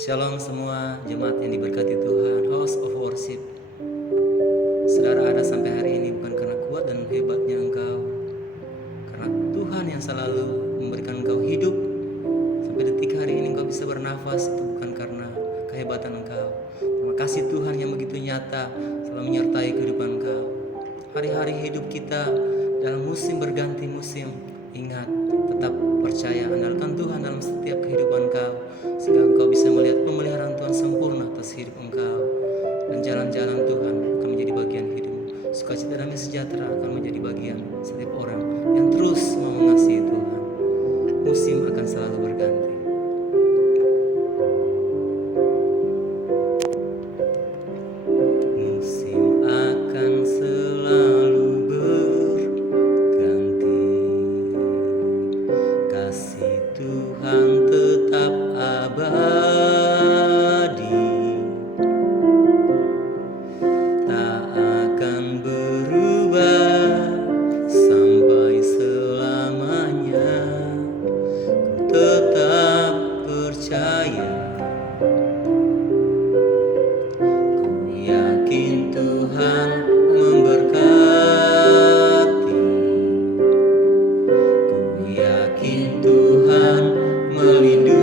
Shalom semua jemaat yang diberkati Tuhan, House of Worship. Saudara ada sampai hari ini bukan karena kuat dan hebatnya engkau, karena Tuhan yang selalu memberikan engkau hidup. Sampai detik hari ini engkau bisa bernafas, itu bukan karena kehebatan engkau. Terima kasih Tuhan yang begitu nyata selalu menyertai kehidupan engkau. Hari-hari hidup kita dalam musim berganti musim, ingat, tetap percaya, andalkan Tuhan dalam setiap kehidupan engkau, sehingga engkau bisa melihat pemeliharaan Tuhan sempurna atas hidup engkau. Dan jalan-jalan Tuhan akan menjadi bagian hidupmu. Sukacita damai sejahtera akan menjadi bagian setiap orang yang terus mau mengasihi Tuhan. Musim akan selalu berganti. Musim akan selalu berganti. Kasih Tuhan tetap abadi, tak akan berubah sampai selamanya. Ku tetap percaya, ku yakin Tuhan memberkati, ku yakin Tuhan melindungi.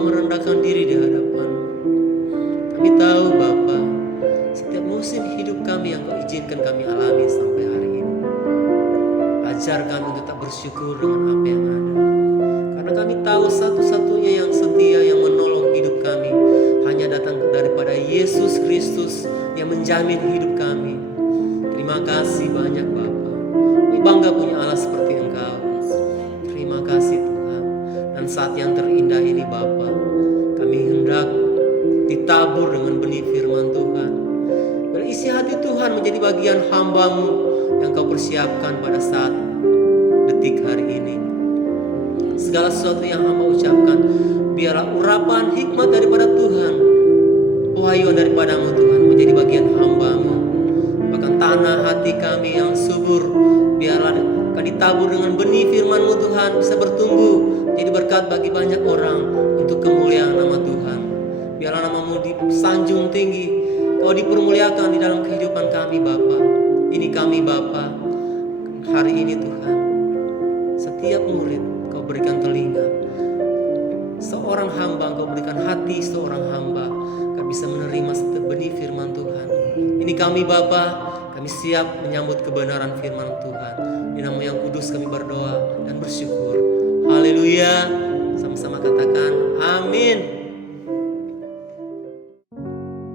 mau merendahkan diri di hadapan. Kami tahu Bapa, setiap musim hidup kami yang Kau izinkan kami alami sampai hari ini. Ajar kami untuk tetap bersyukur dengan apa yang ada. Karena kami tahu satu-satunya yang setia yang menolong hidup kami hanya datang daripada Yesus Kristus yang menjamin hidup kami. Terima kasih banyak Bapa. Kami bangga punya Allah seperti Engkau. Terima kasih Tuhan. Dan saat yang terindah ini Bapa, kami hendak ditabur dengan benih firman Tuhan. Berisi hati Tuhan menjadi bagian hamba-Mu yang Kau persiapkan pada saat detik hari ini. Segala sesuatu yang hamba ucapkan, biarlah urapan hikmat daripada Tuhan, wahyu daripada-Mu Tuhan, menjadi bagian hamba-Mu. Bahkan tanah hati kami yang subur, biarlah akan ditabur dengan benih firman-Mu Tuhan, bisa bertumbuh jadi berkat bagi banyak orang untuk kemuliaan nama Tuhan. Biarlah nama-Mu disanjung tinggi, Kau dipermuliakan di dalam kehidupan kami Bapa. Ini kami Bapa, hari ini Tuhan, setiap murid Kau berikan telinga, seorang hamba Kau berikan hati seorang hamba, Kau bisa menerima setiap benih firman Tuhan. Ini kami Bapa, kami siap menyambut kebenaran firman Tuhan. Di nama yang kudus kami berdoa dan bersyukur. Haleluya. Sama-sama katakan amin.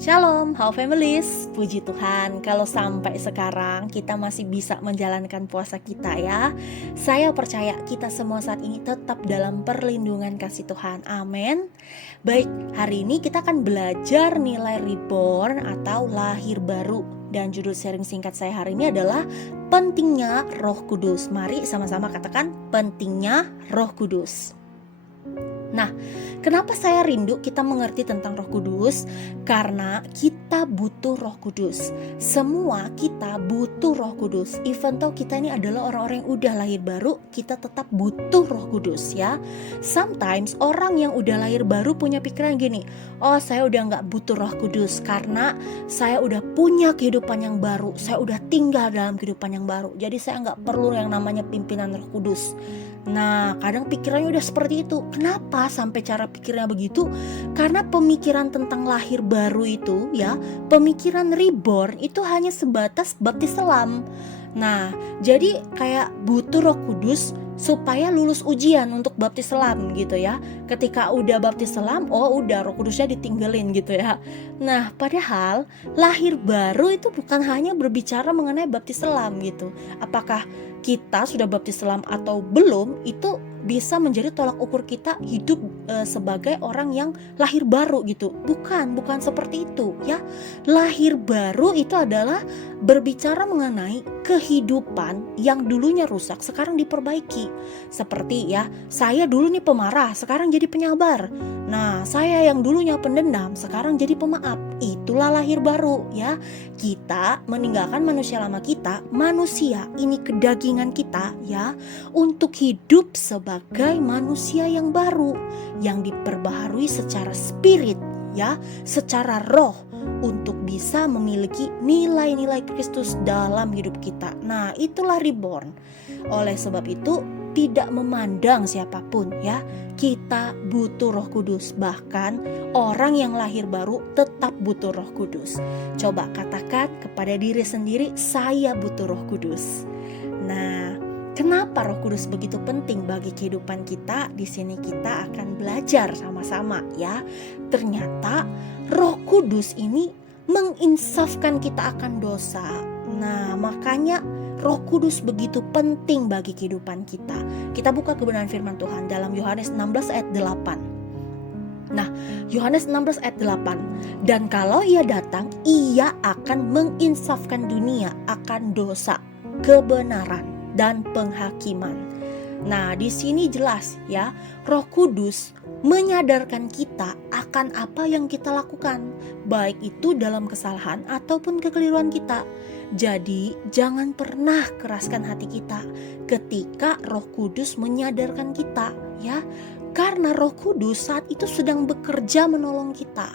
Shalom, How Families. Puji Tuhan kalau sampai sekarang kita masih bisa menjalankan puasa kita ya. Saya percaya kita semua saat ini tetap dalam perlindungan kasih Tuhan. Amin. Baik, hari ini kita akan belajar nilai reborn atau lahir baru. Dan judul sharing singkat saya hari ini adalah pentingnya Roh Kudus. Mari sama-sama katakan pentingnya Roh Kudus. Nah, kenapa saya rindu kita mengerti tentang Roh Kudus? Karena kita butuh Roh Kudus. Semua kita butuh Roh Kudus. Even though kita ini adalah orang-orang yang udah lahir baru, kita tetap butuh Roh Kudus ya. Sometimes orang yang udah lahir baru punya pikiran gini, oh saya udah gak butuh Roh Kudus karena saya udah punya kehidupan yang baru. Saya udah tinggal dalam kehidupan yang baru. Jadi saya gak perlu yang namanya pimpinan Roh Kudus. Nah, kadang pikirannya udah seperti itu. Kenapa sampai cara pikirnya begitu? Karena pemikiran tentang lahir baru itu ya, pemikiran reborn itu hanya sebatas baptis selam. Nah, jadi kayak butuh Roh Kudus supaya lulus ujian untuk baptis selam gitu ya. Ketika udah baptis selam, oh udah Roh Kudusnya ditinggalin gitu ya. Nah, padahal lahir baru itu bukan hanya berbicara mengenai baptis selam gitu. Apakah kita sudah baptis selam atau belum, itu bisa menjadi tolak ukur kita hidup sebagai orang yang lahir baru gitu. Bukan seperti itu ya. Lahir baru itu adalah berbicara mengenai kehidupan yang dulunya rusak sekarang diperbaiki. Seperti ya, saya dulu nih pemarah, sekarang jadi penyabar. Nah, saya yang dulunya pendendam sekarang jadi pemaaf. Itulah lahir baru ya. Kita meninggalkan manusia lama kita, manusia ini kedagingan kita ya, untuk hidup sebagai manusia yang baru, yang diperbaharui secara spirit ya, secara roh, untuk bisa memiliki nilai-nilai Kristus dalam hidup kita. Nah, itulah reborn. Oleh sebab itu tidak memandang siapapun ya, kita butuh Roh Kudus. Bahkan orang yang lahir baru tetap butuh Roh Kudus. Coba katakan kepada diri sendiri, saya butuh Roh Kudus. Nah, kenapa Roh Kudus begitu penting bagi kehidupan kita? Di sini kita akan belajar sama-sama ya. Ternyata Roh Kudus ini menginsafkan kita akan dosa. Nah, makanya Roh Kudus begitu penting bagi kehidupan kita. Kita buka kebenaran firman Tuhan dalam Yohanes 16 ayat 8. Nah, Yohanes 16 ayat 8. Dan kalau ia datang, ia akan menginsafkan dunia akan dosa, kebenaran, dan penghakiman. Nah, di sini jelas ya, Roh Kudus menyadarkan kita akan apa yang kita lakukan, baik itu dalam kesalahan ataupun kekeliruan kita. Jadi, jangan pernah keraskan hati kita ketika Roh Kudus menyadarkan kita ya. Karena Roh Kudus saat itu sedang bekerja menolong kita.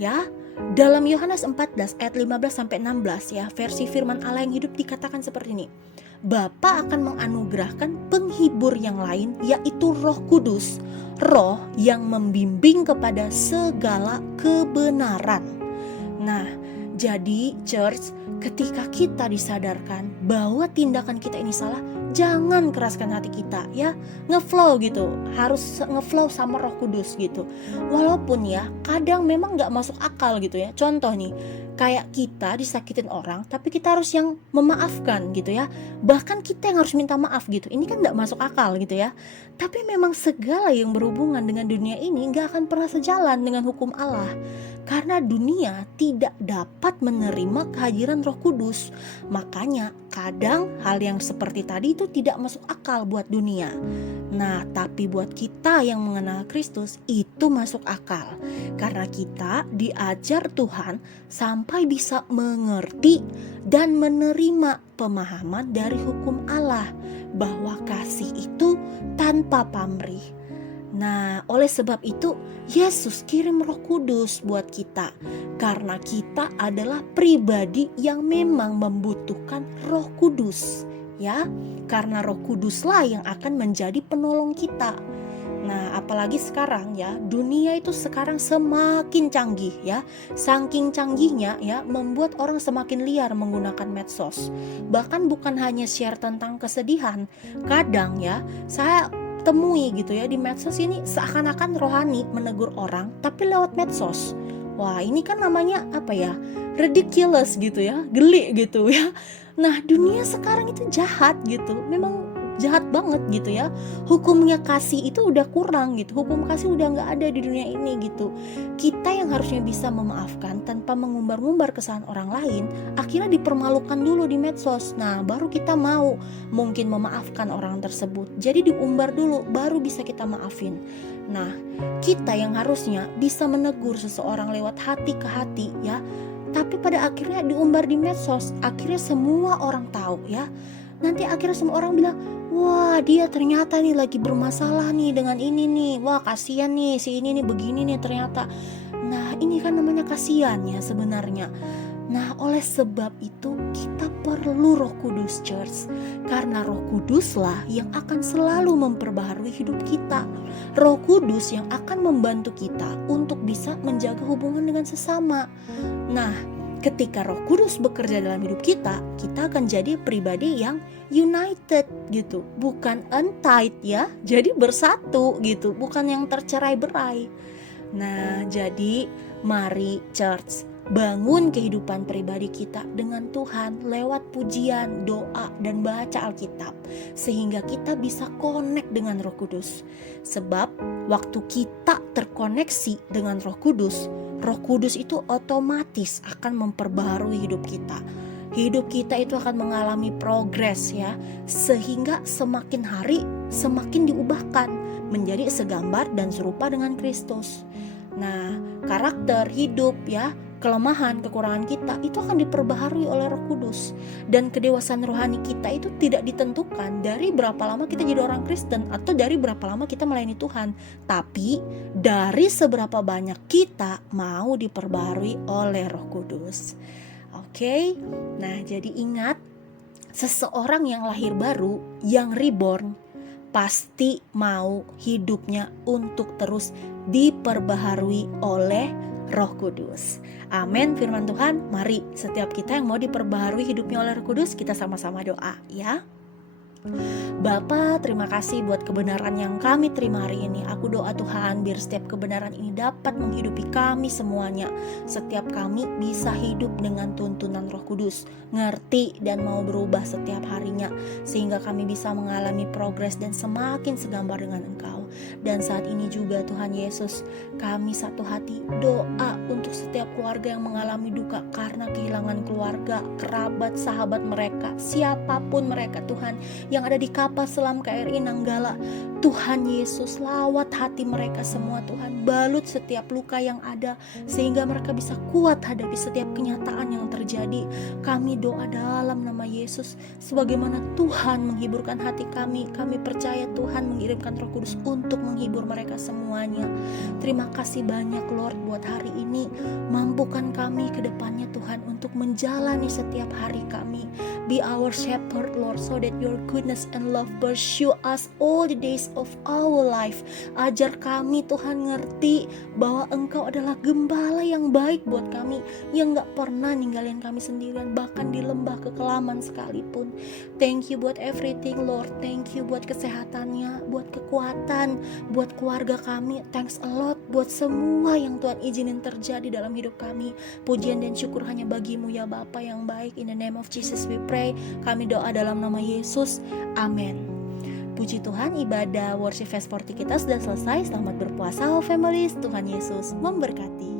Ya, dalam Yohanes 14 ayat 15 sampai 16 ya, versi firman Allah yang hidup dikatakan seperti ini. Bapa akan menganugerahkan penghibur yang lain, yaitu Roh Kudus. Roh yang membimbing kepada segala kebenaran. Nah, jadi church, ketika kita disadarkan bahwa tindakan kita ini salah, jangan keraskan hati kita ya, ngeflow gitu, harus ngeflow sama Roh Kudus gitu. Walaupun ya kadang memang gak masuk akal gitu ya. Contoh nih, kayak kita disakitin orang tapi kita harus yang memaafkan gitu ya, bahkan kita yang harus minta maaf gitu. Ini kan gak masuk akal gitu ya. Tapi memang segala yang berhubungan dengan dunia ini gak akan pernah sejalan dengan hukum Allah, karena dunia tidak dapat menerima kehadiran Roh Kudus. Makanya kadang hal yang seperti tadi itu tidak masuk akal buat dunia. Nah, tapi buat kita yang mengenal Kristus itu masuk akal, karena kita diajar Tuhan sampai bisa mengerti dan menerima pemahaman dari hukum Allah, bahwa kasih itu tanpa pamrih. Nah, oleh sebab itu Yesus kirim Roh Kudus buat kita, karena kita adalah pribadi yang memang membutuhkan Roh Kudus ya, karena Roh Kuduslah yang akan menjadi penolong kita. Nah, apalagi sekarang ya, dunia itu sekarang semakin canggih ya. Saking canggihnya ya, membuat orang semakin liar menggunakan medsos. Bahkan bukan hanya share tentang kesedihan, kadang ya saya temui gitu ya di medsos ini seakan-akan rohani menegur orang tapi lewat medsos. Wah, ini kan namanya apa ya, ridiculous gitu ya, geli gitu ya. Nah, dunia sekarang itu jahat gitu, memang jahat banget gitu ya. Hukumnya kasih itu udah kurang gitu, hukum kasih udah gak ada di dunia ini gitu. Kita yang harusnya bisa memaafkan tanpa mengumbar-ngumbar kesalahan orang lain, akhirnya dipermalukan dulu di medsos. Nah, baru kita mau mungkin memaafkan orang tersebut, jadi diumbar dulu baru bisa kita maafin. Nah, kita yang harusnya bisa menegur seseorang lewat hati ke hati ya, tapi pada akhirnya diumbar di medsos, akhirnya semua orang tahu ya. Nanti akhirnya semua orang bilang, wah dia ternyata nih lagi bermasalah nih dengan ini nih, wah kasihan nih si ini nih begini nih ternyata. Nah, ini kan namanya kasihan ya sebenarnya. Nah, oleh sebab itu kita perlu Roh Kudus church, karena Roh Kuduslah yang akan selalu memperbaharui hidup kita. Roh Kudus yang akan membantu kita untuk bisa menjaga hubungan dengan sesama. Nah, ketika Roh Kudus bekerja dalam hidup kita, kita akan jadi pribadi yang united gitu, bukan untied ya. Jadi bersatu gitu, bukan yang tercerai-berai. Nah, jadi mari church, bangun kehidupan pribadi kita dengan Tuhan lewat pujian, doa, dan baca Alkitab, sehingga kita bisa connect dengan Roh Kudus. Sebab waktu kita terkoneksi dengan Roh Kudus, Roh Kudus itu otomatis akan memperbaharui hidup kita. Hidup kita itu akan mengalami progres ya, sehingga semakin hari semakin diubahkan menjadi segambar dan serupa dengan Kristus. Nah, karakter hidup ya, kelemahan, kekurangan kita itu akan diperbaharui oleh Roh Kudus. Dan kedewasaan rohani kita itu tidak ditentukan dari berapa lama kita jadi orang Kristen atau dari berapa lama kita melayani Tuhan, tapi dari seberapa banyak kita mau diperbaharui oleh Roh Kudus. Oke, nah jadi ingat, seseorang yang lahir baru, yang reborn, pasti mau hidupnya untuk terus diperbaharui oleh Roh Kudus. Amin, firman Tuhan. Mari setiap kita yang mau diperbaharui hidupnya oleh Roh Kudus, kita sama-sama doa ya. Bapa, terima kasih buat kebenaran yang kami terima hari ini. Aku doa Tuhan, biar setiap kebenaran ini dapat menghidupi kami semuanya. Setiap kami bisa hidup dengan tuntunan Roh Kudus, ngerti dan mau berubah setiap harinya, sehingga kami bisa mengalami progres dan semakin segambar dengan Engkau. Dan saat ini juga Tuhan Yesus, kami satu hati doa untuk setiap keluarga yang mengalami duka karena kehilangan keluarga, kerabat, sahabat mereka, siapapun mereka Tuhan, yang ada di kapal selam KRI Nanggala. Tuhan Yesus, lawat hati mereka semua Tuhan, balut setiap luka yang ada sehingga mereka bisa kuat hadapi setiap kenyataan yang terjadi. Kami doa dalam nama Yesus, sebagaimana Tuhan menghiburkan hati kami percaya Tuhan mengirimkan Roh Kudus untuk menghibur mereka semuanya. Terima kasih banyak Lord buat hari ini. Mampukan kami ke depannya Tuhan untuk menjalani setiap hari kami. Be our shepherd Lord, so that your goodness and love pursue us all the days of our life. Ajar kami Tuhan ngerti bahwa Engkau adalah gembala yang baik buat kami, yang gak pernah ninggalin kami sendirian, bahkan di lembah kekelaman sekalipun. Thank you buat everything Lord. Thank you buat kesehatannya, buat kekuatan, buat keluarga kami. Thanks a lot buat semua yang Tuhan izinin terjadi dalam hidup kami. Pujian dan syukur hanya bagimu ya Bapa yang baik. In the name of Jesus we pray. Kami doa dalam nama Yesus. Amin. Puji Tuhan, ibadah worship fest 40 kita sudah selesai. Selamat berpuasa, Whole Families. Tuhan Yesus memberkati.